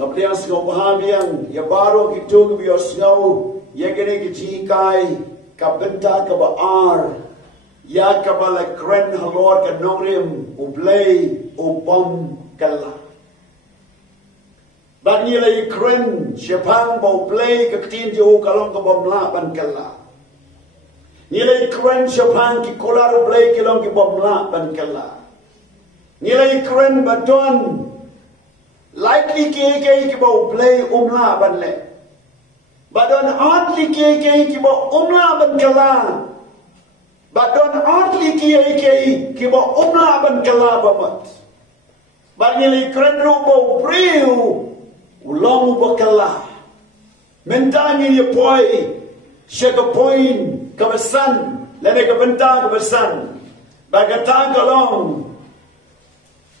Kemudian sengau bahagian, ya baru kita biar sengau, ya kini kecikai, Bynta ke Ar, ya kebala keren halor ke Khongkrom, Blei, Bom Kylla. Dan nilai keren, siapa bau Blei ke tinju kalau ke Bom Laban Kylla. Nilai keren siapa ki kolar Blei kalau ke Bom Laban Kylla. Nilai keren baton, likely ki bau Blei Laban le. Badon hardly ki bau Laban Kylla. Badon hardly ki bau Laban Kylla bamat. Bad nilai keren bau Breu ulang bau Kylla. Mentang ni poi, siapa poin kebesan, lene ke Bynta kebesan. Bagatan kalong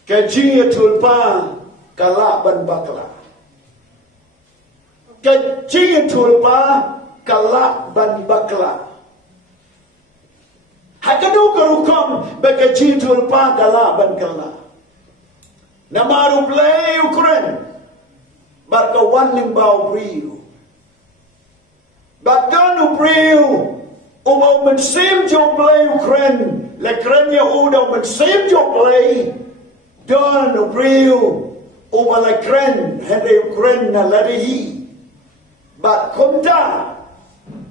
kejia tulpa kalaban bakla. Kejia tulpa kalaban bakla. Hakadu kerukom bekejia tulpa kalaban kala. Namaru Blei Ukraine. Barkawan limbau Briu. Bakdanu Briu. Umau mensim jo Blei Ukraine. Lekrenya udah mensim jo Blei. Don Briu. Umau lekren. Hede Ukraine na larihi. Bat konta.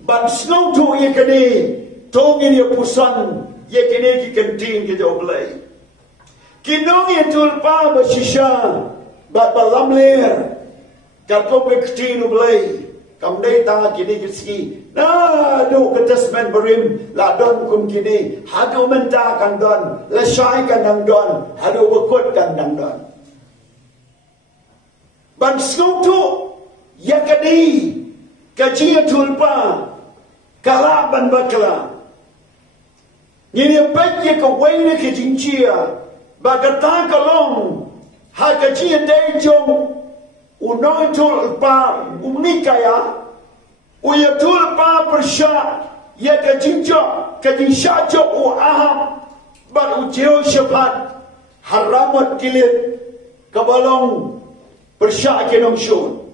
Bat snow to yekene. Tongin ya pusan. Yekene ki kentin ki jo Blei. Kinong ya tulpa basisya. Bat balam ler. Kako bektin Blei. Kamdai ta kini kiski. Na do ketasmen berim. La don kum kini. Hadu menta kan don. La syai kan nang don. Hadu bekut kan nang don. Ban snow to. Yakani. Kajia tulpa. Kalaban bakla. Nini pek ye ka wayne ke jinjia. Bagata kalong. Hakajia day jong. Unoy tulpa unikaya. Uya tulpa persya. Ya kajinjo. Kajinsya jo aham. Bat ujeo syapat. Haramat kilit. Kabalong. Persya kinong syun.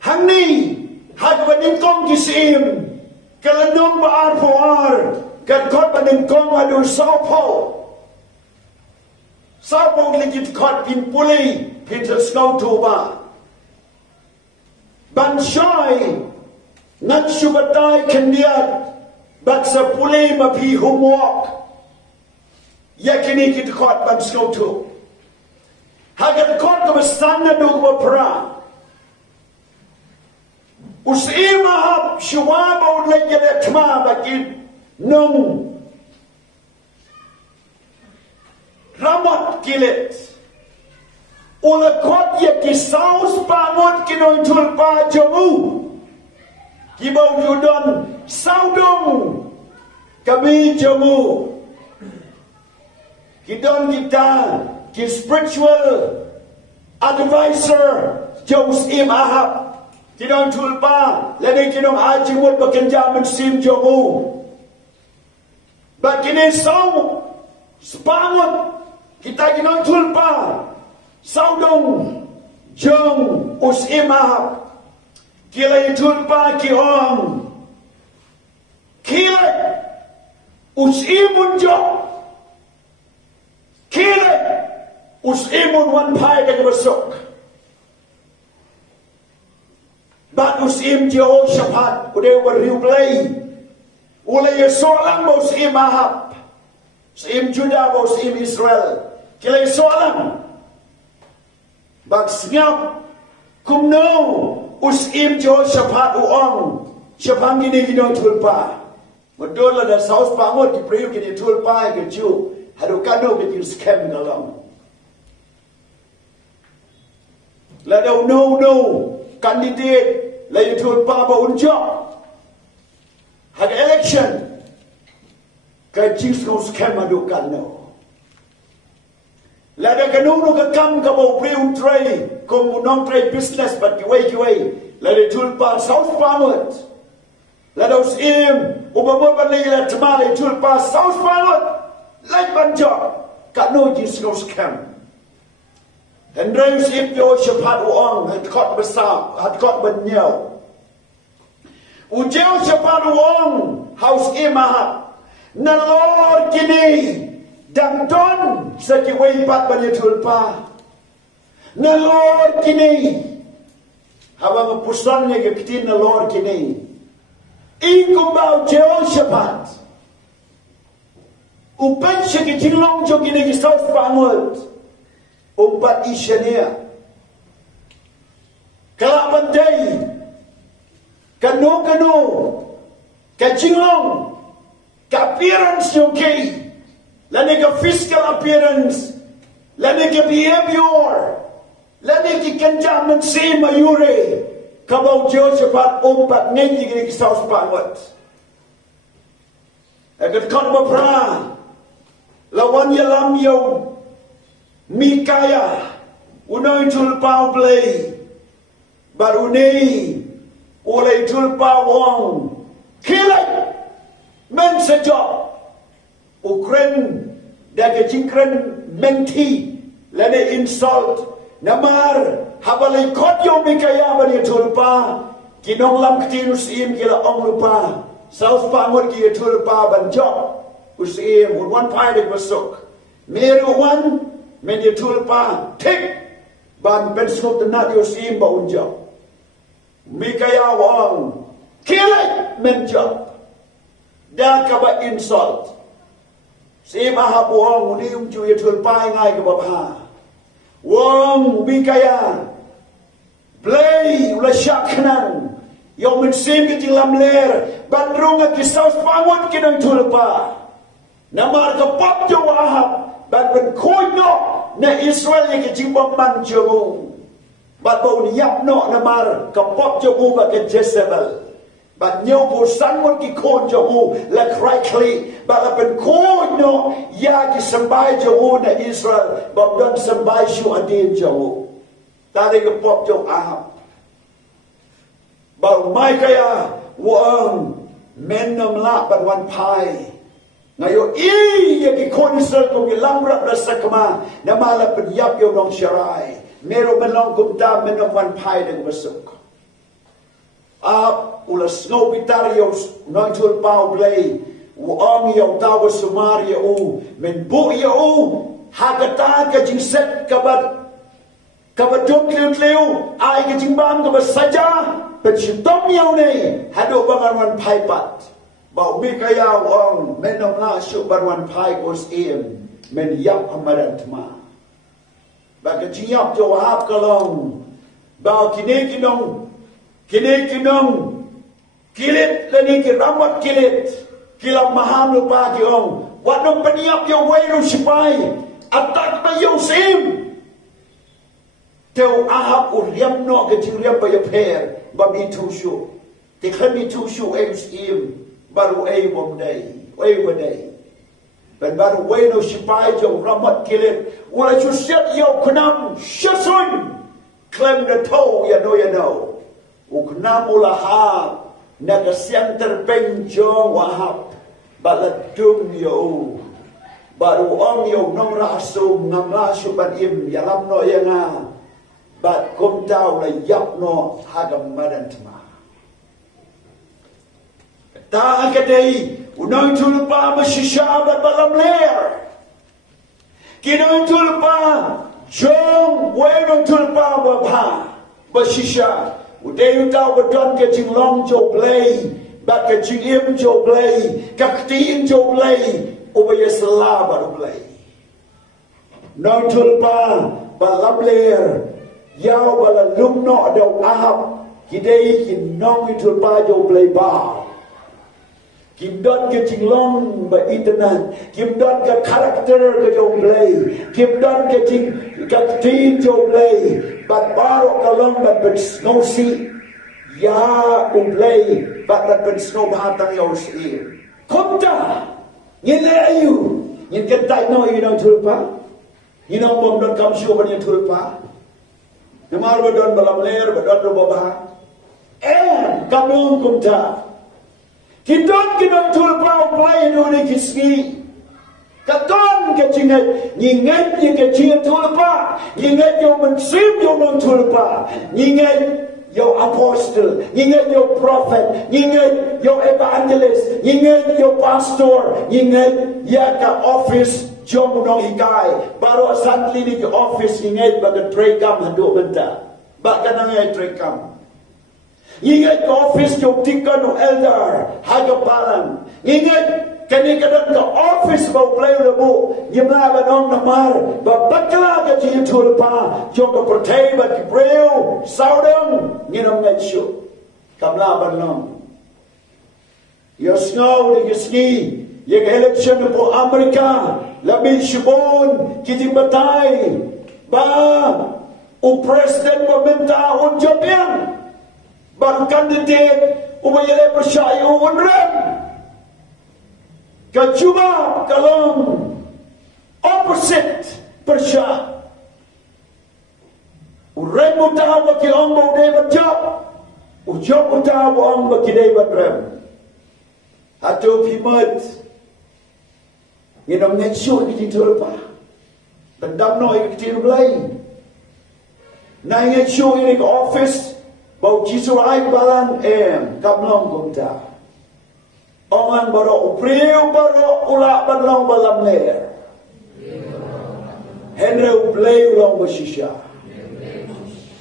Hang ni. Hagbaningkong kisim. Kalanong baar puar. Kadkot baningkong adu saupo. Saupo ligit kot pin puli. Pinter snow tuba. Banshay. Nat syubatai kendiat. Bat sa puli mapi humwak. Yakini kit kot ban snow tu. Hagat kot kebesan na dugma perang. Usimahap syuwabau lejele tma bagid nung ramat kilit. Ulakot ya kisaus pangot kinoy tulpa jamu. Kibau yudon saudong kami jamu. Kidon kita ki spiritual advisor Jous imahap. Kinong tulpa, lagi kinong ajimut bekenjaman sim jomu. Bakini saw, sepangut, kita kinong tulpa, saudong, jong, usimahap, kilay tulpa kiong, kilay, usimun jong, kilay, usimun wanpay kagabasok. Bat usim Jeho syapat udah beriu Blei. Ulai soalan bau usim Ahab. Usim Juda bau usim Israel. Kilai soalan. Bat senyap kumno usim Jeho syapat uang. Syapang gini tulpa. Betul lah dah saus pangut di beriu gini tulpa keju. Haru kado bikin scam dalam. Lada no. Candidate la tulpa ba unjok hag election ka jisno scam adukan no la da kanunu ka kam ka bo priu tray kom non tray business but kiway la da tulpa south pamot la da usim ubabot ban la tmale tulpa south pamot la banjo ka no jisno scam Dan reus ip Yehoshaphat uang had kot besar, had kot benyau. Jehoshaphat uang haus imah. Na Lord kini dang don sa kiwaipat banyatulpa. Na Lord kini habang pusan niya kakitin na Lord kini. Ikumbau Jehoshaphat. Upan siya kijinglong jo kini kisaus pangod. Umpat isya niya. Kalabanday. Kanu-kanu. Kijinglong. Ka-appearance niyo kay. Lani ka-physical appearance. Lani ka-behavior. Lani ka-kanjaman si mayuri. Kabaw Jehoshaphat umpat ngayon kini kisaus pangod. Agad kan mapra. Lawan yalam yaw. Mikaya, unay tulpa Blei, barunay, ulay tulpa wong, Kylla, men sa job, ukren, daga jingkren, menti, lane insult, namar, habalay kodyo Mikaya bari tulpa, kinonglam ktin usim kila ong lupa, saus pangod kaya tulpa ban job, usim, unwan paidig masuk, meru wan, men dia tulpa tik ban pensok tenat yo sim ba unjau Mikaya wang Kylla men job da ka ba insult sim aha buang ni unju ye tulpa ngai ka ba ha wang Mikaya Blei ula shaknan yo men sim ke tilam ler ban runga ki saus pangot ki nang tulpa namar ka pop jo ahap But when koino na Israel yang kejimba man jamu, but bau niap no namar kapop jamu ba ke Jezebel, but nyau bosan mon ki kon jamu la correctly, but when koino ya ki sambai jamu na Israel, but dan sambai shu adin jamu, tadi kapop jamu ahap, bau mai kaya wang menam la but one pie. Ngayon, iya ki konsel kong ilamrat na sakma na malapad yap yung nong syarai. Meron man lang kumta man ng wanpay ng masuk. Ulas ngo bitaryo nong tulpaw Blei. Uang yaw tawa sumarya u. Men bu yaw u. Hagata ka jing set kabat. Kabat yung kliw-kliw. Ay ka jing bang kabat saja. But syutom yaw na hado bangan wanpay pat. Bau Mikaya wang menom na syuk barwan pai kos im men yap amaran tma. Baka jiyap jo hap kalong. Bau kini kinong kilit lani ki ramat kilit kilam maham lupa ki ong. Wadong paniap yo wayro sipai atak ba yo sim. Teu ahap uriam no ke juriam ba yo per babi tu syu. Te khami tu syu eus im. Baru one day. Dan baru no sipai jong ramat kilit. Wala chusiat yo kunam shasun. Klem na to ya no. Uknam ulaha. Nagasiang terpeng jong wahap. Baladum yo. Baru ong yo nong rasum. Ngam lasu ban im. Yalam no ya nga. Bat kum tau la yap no. Hagam madan tma. Ta kadai unang tulpa masisyabat balam ler. Kinang tulpa jong wenong tulpa bapa masisya. Uday utaw badon ke jing long jo Blei, bat ke jing im jo Blei, kaktiin jo Blei, ubaya sala baru Blei. Nang tulpa balam ler, yaw bala lumno daw ahap, kidai kinong tulpa jo Blei ba. Kim don ke jinglong ba internet, kim don ke karakter ke jo Blei, kim don ke jing kaktiin jo Blei, bat baru kalong bat bersnosi, ya Blei, bat bersno bahatang yo si. Kumta, ngile ayu, ngin kentai no you know tulpa, you know bom don kam show ban tulpa, namar ba don balam ler ba don baba, kamong kumta. Kidon kinong tulpa Blei no ni kisgi. Katon ka jingat, ngingat ni ka jingat tulpa, ni Ingat yo mensim yo tulpa. Ingat yo apostle, ingat yo prophet, ingat yo evangelist, ingat yo pastor, ingat ya ka office jom nong hikai. Baru asantli ni office ingat baga trekam handu Bynta. Bak kanang ay trekam. Ingat ka office yo tika no elder, hagapalan. Ingat kani kadang ka office bau Blei lebu yimla banong namar ba bakla ka ji tulpa jo ka pertai ba ki breu saudang nginam ngai shu kamla banong yo snow ni gisni ye election po Amerika labi shibon ki ji batai ba o president ba Bynta on Japan ba candidate umayele persyayu unrem Kacuma kalong opposite persya. Urem utaw baki ang mo David job. Ujok utaw ang baki David rem. Hato pimat. Nginam netsyo ikititul pa. Bandam no ikititul Blei. Na netsyo inik office. Bau jisu ay balan kamlong kumta. Ongan baro upriu baro ula banlong balam ler. Henry Blei ulang bersisya.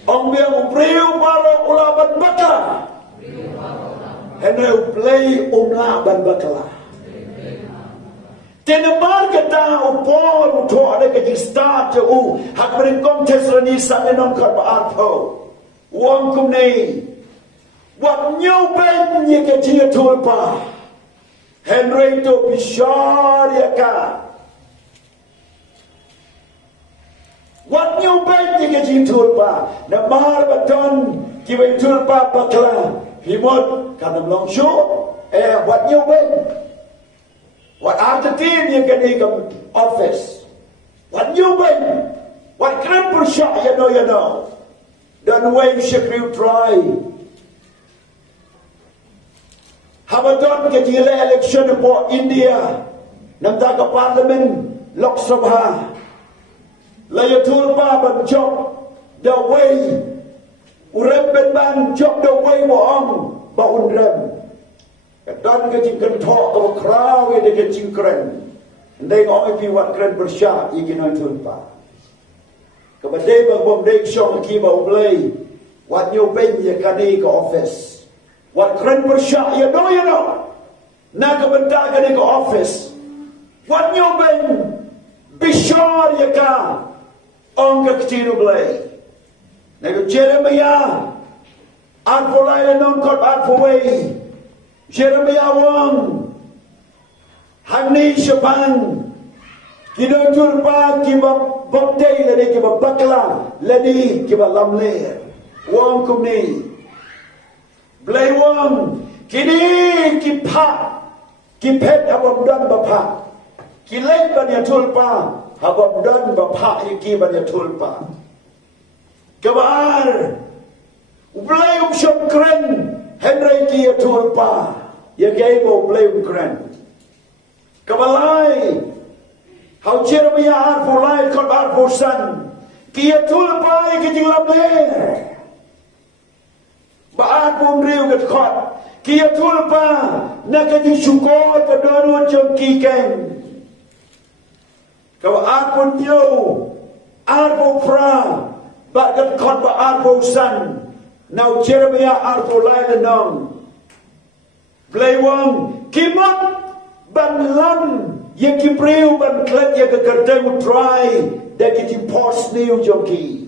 Ong biang upriu baro ula ban baka. Henry Blei umla ban bakala. Tenemar kata upor uto ada ke start u hak beringkom tesrani sa enong karba arpo. Wong kumnei. Wat nyau ben ye ke jia tulpa. Henry to bishar ya ka. Wat new baby ke jin tulpa. Na mar baton ki bai tulpa bakla. Himot kanam long show. What new baby. What after team you can make office. What new baby. What cripple shot you know. Don't wait you try. Habaton ke jila election po India namda ka parliament Lok Sabha layatul pa ban job the way urem ben ban job the way mo ong ba unrem kadon ke jing kan tho ka kraw ke de jing kren ndai ngoi pi wat kren bersya ikin tul pa ka ba de ba bom de shong ki ba Blei wat nyu ben ye kani ka office. What kren bersyak you know. Naga Bynta ka ka office. What nyo ben bishar ya ka ong ka kitino Blei. Naga Jeremiah arpo laila non kot arpo way. Jeremiah wang hani shapan kino tulpa kiba bokday ladi kiba bakla ladi kiba lamler wang kumni Blei wang kini kipa kipet abam dan bapa kilai banya tulpa abam dan bapa iki banya tulpa kabar Blei shop kren Henry ki tulpa ya gaibo Blei kren kabalai how Jeremiah arpo lai kot arpo san ki tulpa ki jinglamler Baat pun riu kat kot. Kia tulpa nak kaji syukur ke dua jom kiken. Kau arpun yo, arpo pra, bat kat kot ba arpo san. Now Jeremiah arpo lai lenong. Blei wang kimot ban lan ye kipriu ban klet ye ke kerteng try dak kiti post niu jom ki.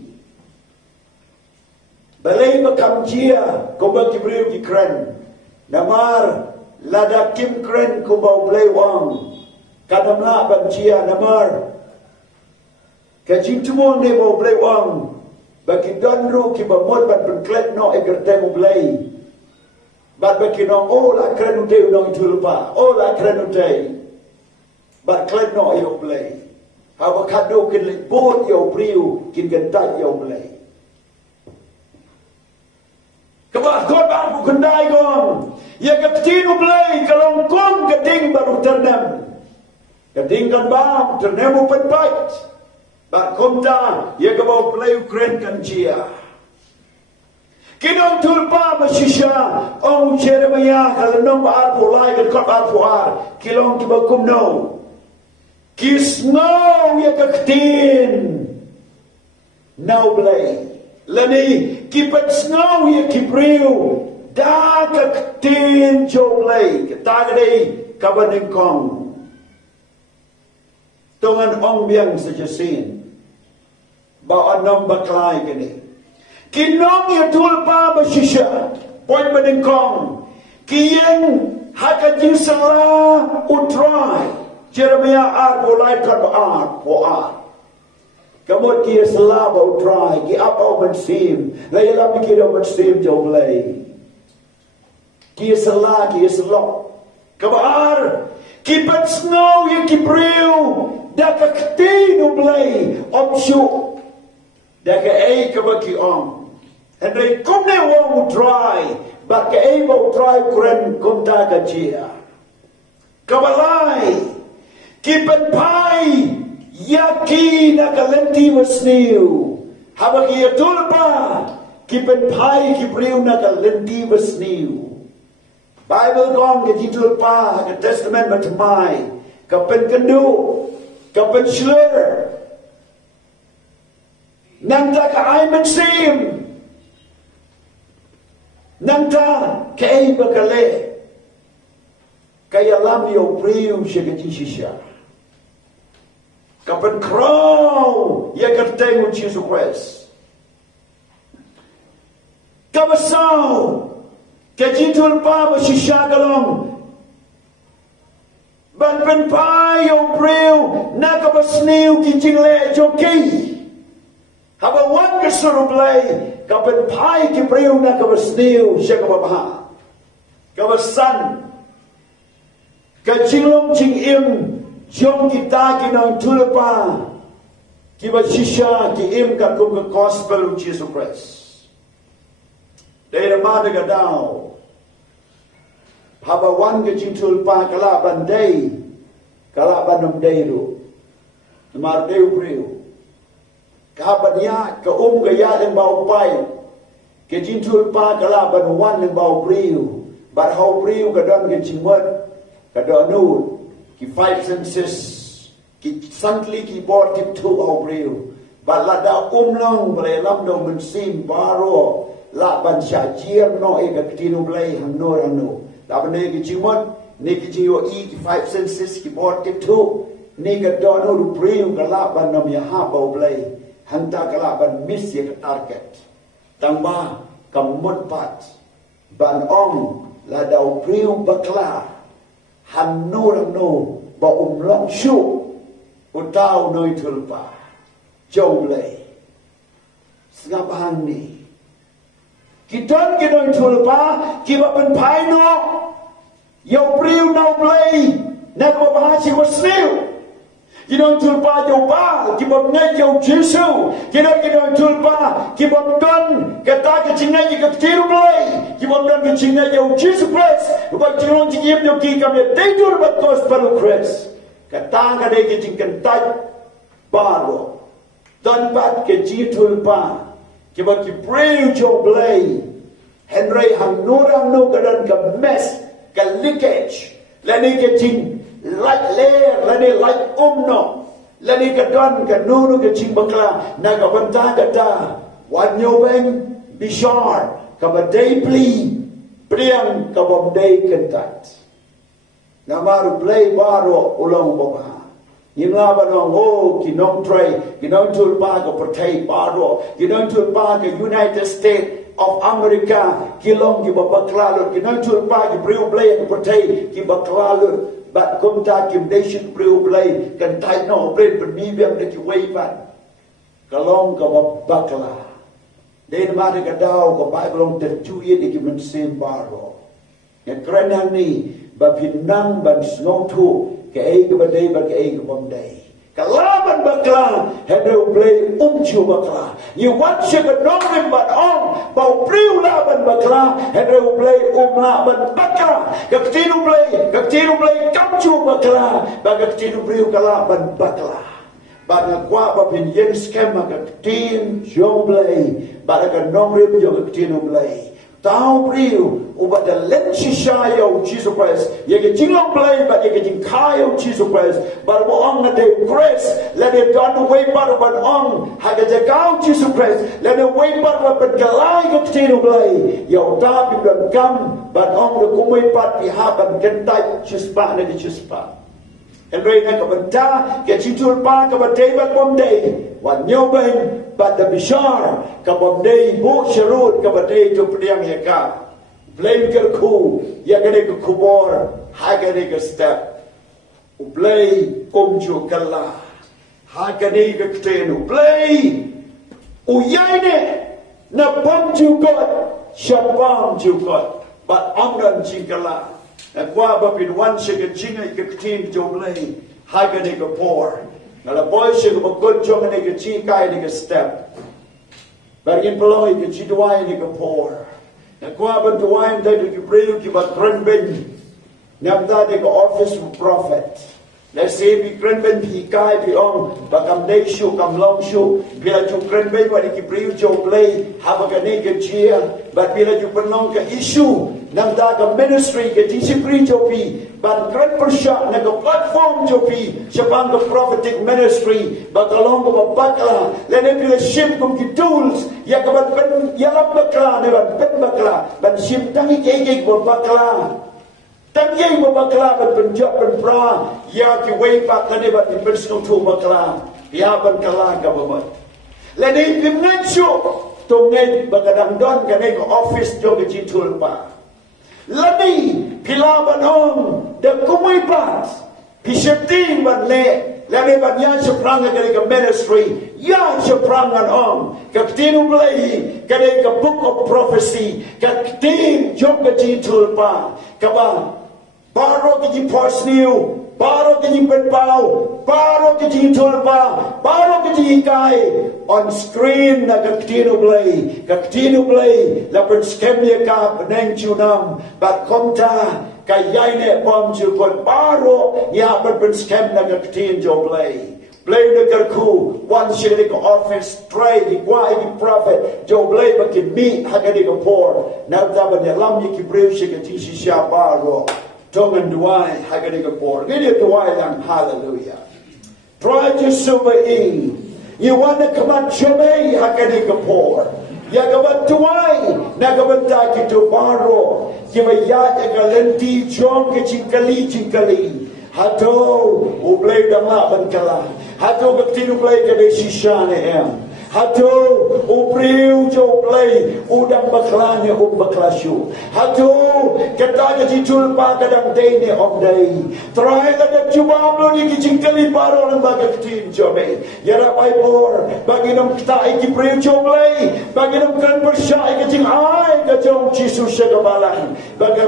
Balai makam jia ko ba kibriu ki kren namar lada kim kren ko ba Blei wang kadamla ban jia namar ka jintumon ne ba Blei wang ba ki donru ki ba mod ban klet no e gerteng Blei ba ki no la kren te no tulpa la kren te ba klet no yo Blei ha ba kado kin le bod yo priu kin gentai yo Blei Kabah kot aku kendai gong. Ya ketinu Blei kalau kong keding baru ternem. Keding kan bang ternemu penbait. But kumta ye kabo Blei Ukraine kan chia. Kinong tulpa masisya ong Jeremiah kalanong baar pulay kan kot baar puar kilong kiba kumno. Kisno ye kaktin. Now Blei. Lani kipat snow ye kipriu. Da kaktin jo Blei. Katagade kabaningkong. Tungan ong biang sejasin. Bawa nom baklay kini. Kinong ya tulpa basisya. Poin baningkong. Kiyeng hakajing salah utray. Jeremiah ar bolay kan ar poar. Kamot kiya salah ba utray. Ki apa bensim. Layala mikir bensim jo Blei. Kiya salah kiya salah. Kabar. Kipat snow ya kipriu. Daka ktinu Blei. Opsyu. Daka ei kabaki om. And they come they won't try, but ke able try kren kumta kajia. Kabalai, kipen pai, yaki na kalenti wasniu. Habaki yatulpa, kipen pai kipriu na kalenti wasniu. Bible gong ke jitulpa, ke testament matamai, kapen kendu, kapen slur. Nanta ka aiman sim. Nanta kay bakale kaya lam yo priu siya kajisisya kapan kraw ya katay mo Jesus Christ kabasaw kajitul pa masisya galong ban pa yo priu nakabasniw kijingle jokey haba wan kasuro Blei kapan pai ki priu na kabasniu siya kababaha kabasan kajilong jing im jong kita kinang tulpa kibasisya ki im kakum ka gospel of Jesus Christ dai ramada gadao haba wan ka jing tulpa kalaban day kalaban ng dayru namar dayu priu kahabanya ka gaya ng bau pai ke jintul pa kalaban wan ng bau priu but how priu ka don ke chimot ka donut ki 5 senses ki santli ki bor tip tu how priu but lada long lam do mensim baro la ban sha jier no e ka tinu Blei hang no rano la ban ne ki chimot ne ki jiyo ki 5 senses ki bor tip tu ne ka donut priu ka la ban nom ya ha bau Blei hanta kalaban miss ya target tamba kamut pat ban ong la dau priu bakla han nur no ba long shu utau noi tulpa jo Blei sngapang ni kiton kinoi tulpa kiba pen pai no yo priu no Blei na ko bahasi wasniu kinong tulpa yo ba kibom ngay yo Jesu kinong tulpa kibom don kata kecingna yi ketiru Blei kibom don kecingna yo Jesus Christ ubak kinong jingip yo ki kami tidur bat gospel Christ kata ka de kecing kentai baro don bat kecing tulpa kibom ki pray yo Blei Henry hang nurang no kadan ka mess ka leakage lani kecing like layer lani like no lani kadon kanunu kecing bakla naga banta kata wanyo beng bishar kabadai pli priang kabomdai kentat namaru Blei baro ulong baba Imla banong kinong tray kinong tulpa ko pertai baro kinong tulpa ke United States of America kilong ki babaklalur kinong tulpa ki priu Blei ko pertai ki baklalur but kumta kim nation priu Blei kan tai no brain pernibiam de ki weiban kalong ka bakla den mari ka daw ko Bible tercuit di ki mensim baro ya krenang ni ba pinang ban snow tu ke ai ke badai ba ke ai ke bomdai kalaban bakla hebrew Blei chu bakla you want she ka nong but on ba priu laban bakla hebrew Blei la ban bakla ka tinu Blei kam chu bakla ba ka tinu priu kalaban bakla But nga kwa ba pin yen skema ka tin jong Blei, but ka nong rim jo ka tin Blei. Tao priu ubat the len shishayo Jesus Christ. Ye ke jinglong Blei but ye ke jing kayo Jesus Christ. But bo ong na de grace let it done away but ong ha ke jagao Jesus Christ. Let it way but galai ka tin Blei. Yo ta bi ban gam but ong de kumai pat pi ha ban kentai chispa na di chispa. And right now, Bynta, get you to a park of a day but one day. One new man, but the Bishar, Kabam day, boat Sharut, Kabate to Priam Yaka. Blame Kerku, Yaganika Kubor, Haganika step. Blei, Komju Kalla, Haganika Tenu, Blei, Uyane, Napam you got, Shapam you got, but Amran Chikala. Na kwa ba pin wan shige jinga ikatin jo Blei haga ne ka por na la boy shige ba good jo ne ka chi kai ne ka step ba in below ka chi duai ne ka por na kwa ba duai da ki breu ki ba kran ben nam da ne ka office of prophet let's say bi kran ben pi kai bi on ba kam dei shu kam long shu bila ju kran ben wa ki breu jo Blei ha ba ka ne ka chia ba bila ju penong ka issue nam da ka ministry ke discipline jopi ban kran persha na ka platform jopi siapang ka prophetic ministry ba kalong ka bakla le ne bila ship kum ki tools ya ka ban yalap bakla ne ban pen bakla ban ship tangi ke bo bakla tangi bo bakla ban penjap ban pra ya ki way back ne ban personal tool bakla ya ban kala ka ba le ne pimnat shu to ngai ba kadang don ka ne ka office jo ke jitul pa Lani pilaban om de kumui pat pisheting ban le lani ban yan seprang ka ministry yan seprang om ka tinu Blei ka ka book of prophecy ka tin jog ka jitul pa ka ba baro ki personal baro ki petpau baro ki tulpa baro ki kai on screen na kaktino Blei la per skemia ka neng chunam bat komta kayai ne pom chu kon baro ya per skem na kaktin jo Blei na karku one shilling office tray di kwai di prophet jo Blei ba ki mi hagani ka por na da ba ne lam ki breu shi ka ti shi sha baro Tongan duai haganika por. Gini duai lang hallelujah. Try to super in. You want to come at Jome haganika por. Ya kabat duai nagabat taki to baro. Kiba ya galenti jong ke chingkali. Hato ublay dama bankala. Hato gaktinu Blei kade shishane em. Hato upriu jo Blei udang baklanya baklasyu. Hato kata ji tulpa kadang dene om dei. Try kadang cuba blo ni kicingkali paro lembaga tin jobe. Yara pai por bagi nam kita iki priu jo Blei bagi nam kan bersai kicing ai ka jong Jesus segabalan. Bagi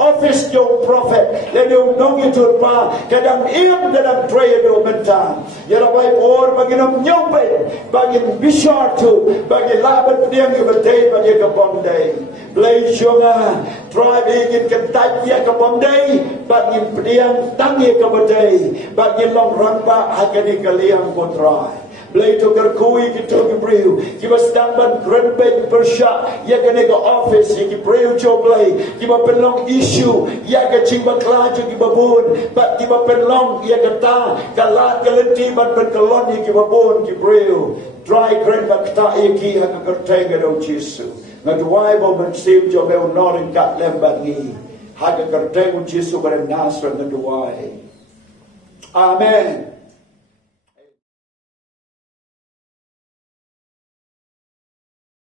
office jo prophet le do nongi tulpa kadang im kadang tray do Bynta. Yara pai por bagi nam nyompe bagi Bishar tu bagi laban diam ke betai bagi ke bondai Blei shonga try ingin kentat ya ke bondai bagi diam tangi ke betai bagi long rangba agani kaliang kontrai Blei to kerkui kita ke breu kiba sedang ban krenben persya ya ke office ki breu jo Blei kiba penlong issue ya ke cimba kelaju kiba bun bat kiba penlong ya ke ta kalat kelenti ban kelon kiba bun ki breu Dry grand bakta iki hak kerteng do Jesu. Ngadwai bo mensim jo meu norin kat lembat ngi. Hak kerteng Jesu bar Nasr ngadwai. Amen.